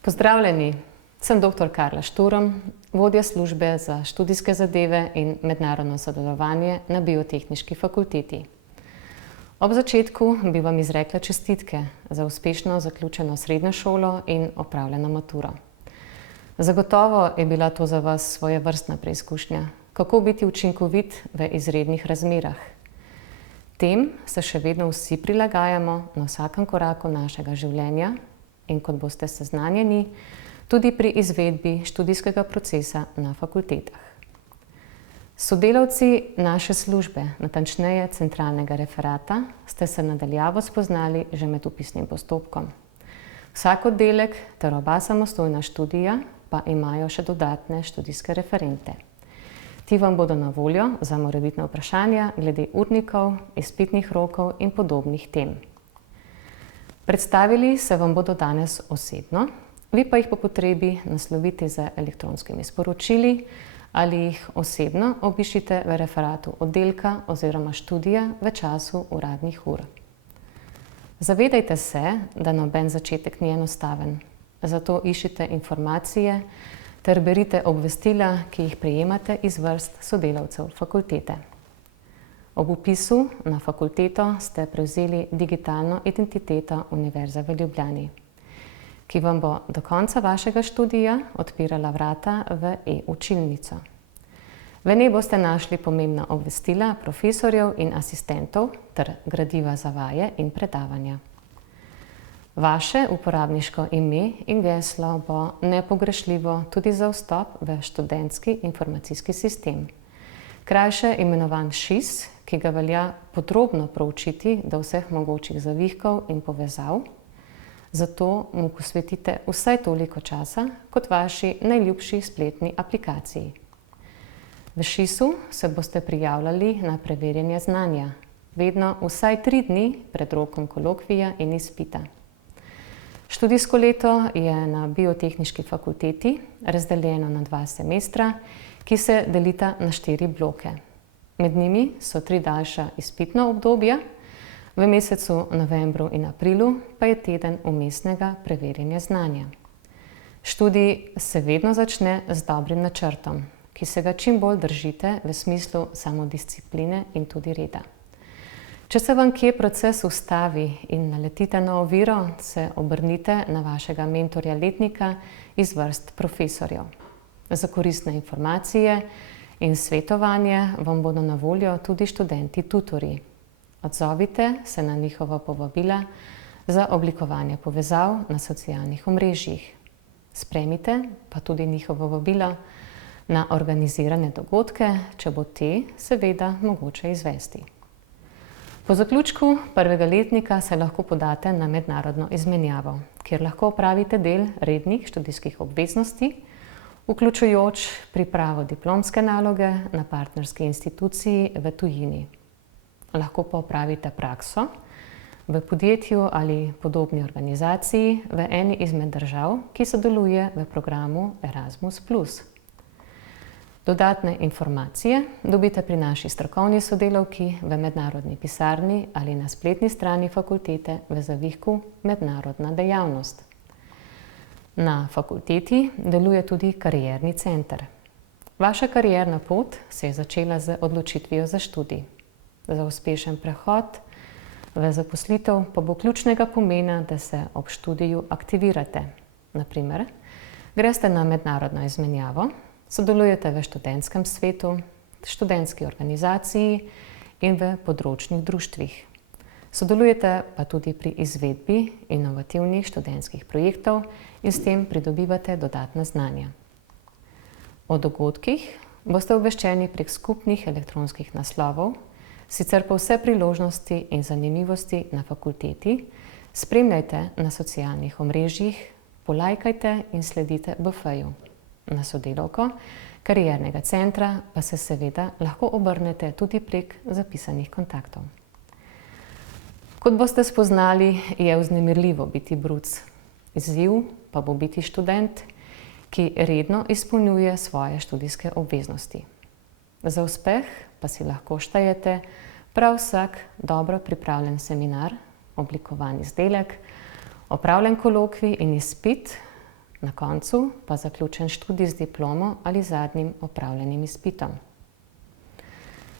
Pozdravljeni, sem dr. Karla Šturm, vodja službe za študijske zadeve in mednarodno sodelovanje na Biotehniški fakulteti. Ob začetku bi vam izrekla čestitke za uspešno zaključeno srednjo šolo in opravljeno maturo. Zagotovo je bila to za vas svojevrstna preizkušnja, kako biti učinkovit v izrednih razmerah. Tem se še vedno vsi prilagajamo na vsakem koraku našega življenja in kot boste seznanjeni, tudi pri izvedbi študijskega procesa na fakultetah. Sodelavci naše službe, natančneje centralnega referata, ste se nadaljavo spoznali že med vpisnim postopkom. Vsak oddelek ter oba samostojna študija pa imajo še dodatne študijske referente. Ti vam bodo na voljo za morebitna vprašanja glede urnikov, izpitnih rokov in podobnih tem. Predstavili se vam bodo danes osebno, vi pa jih po potrebi naslovite z elektronskimi sporočili ali jih osebno obiščite v referatu oddelka oziroma študija v času uradnih ur. Zavedajte se, da noben začetek ni enostaven, zato iščite informacije ter berite obvestila, ki jih prejemate iz vrst sodelavcev fakultete. Ob vpisu na fakulteto ste prevzeli digitalno identiteto Univerze v Ljubljani, ki vam bo do konca vašega študija odpirala vrata v e-učilnico. V njej boste našli pomembna obvestila profesorjev in asistentov ter gradiva za vaje in predavanja. Vaše uporabniško ime in geslo bo nepogrešljivo tudi za vstop v študentski informacijski sistem, krajše imenovan ŠIS, ki ga velja podrobno proučiti do vseh mogočih zavihkov in povezav, zato mu posvetite vsaj toliko časa kot vaši najljubši spletni aplikaciji. V ŠIS-u se boste prijavljali na preverjanje znanja, vedno vsaj 3 dni pred rokom kolokvija in izpita. Študijsko leto je na Biotehniški fakulteti razdeljeno na 2 semestra, ki se delita na 4 bloke. Med njimi so 3 daljša izpitna obdobja, v mesecu novembru in aprilu pa je teden vmesnega preverjanja znanja. Študij se vedno začne z dobrim načrtom, ki se ga čim bolj držite v smislu samodiscipline in tudi reda. Če se vam kje proces ustavi in naletite na oviro, se obrnite na vašega mentorja letnika iz vrst profesorjev. Za koristne informacije in svetovanje vam bodo na voljo tudi študenti tutorji. Odzovite se na njihova povabila za oblikovanje povezav na socialnih omrežjih. Sprejmite pa tudi njihova vabila na organizirane dogodke, če bo te seveda mogoče izvesti. Po zaključku prvega letnika se lahko podate na mednarodno izmenjavo, kjer lahko opravite del rednih študijskih obveznosti, vključujoč pripravo diplomske naloge na partnerski instituciji v tujini. Lahko pa opravite prakso v podjetju ali podobni organizaciji v eni izmed držav, ki sodeluje v programu Erasmus+. Dodatne informacije dobite pri naši strokovni sodelavki v mednarodni pisarni ali na spletni strani fakultete v zavihku Mednarodna dejavnost. Na fakulteti deluje tudi karierni center. Vaša karierna pot se je začela z odločitvijo za študij. Za uspešen prehod v zaposlitev pa bo ključnega pomena, da se ob študiju aktivirate. Na primer, greste na mednarodno izmenjavo, sodelujete v študentskem svetu, študentski organizaciji in v področnih društvih. Sodelujete pa tudi pri izvedbi inovativnih študentskih projektov in s tem pridobivate dodatna znanja. O dogodkih boste obveščeni prek skupnih elektronskih naslovov, sicer pa vse priložnosti in zanimivosti na fakulteti spremljajte na socialnih omrežjih, polajkajte in sledite BF-ju. Na sodelavko kariernega centra pa se seveda lahko obrnete tudi prek zapisanih kontaktov. Kot boste spoznali, je vznemirljivo biti bruc. Izziv pa bo biti študent, ki redno izpolnjuje svoje študijske obveznosti. Za uspeh pa si lahko štejete prav vsak dobro pripravljen seminar, oblikovan izdelek, opravljen kolokvij in izpit, Na koncu pa zaključen študij z diplomo ali zadnjim opravljenim izpitom.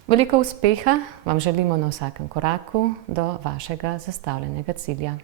Veliko uspeha vam želimo na vsakem koraku do vašega zastavljenega cilja.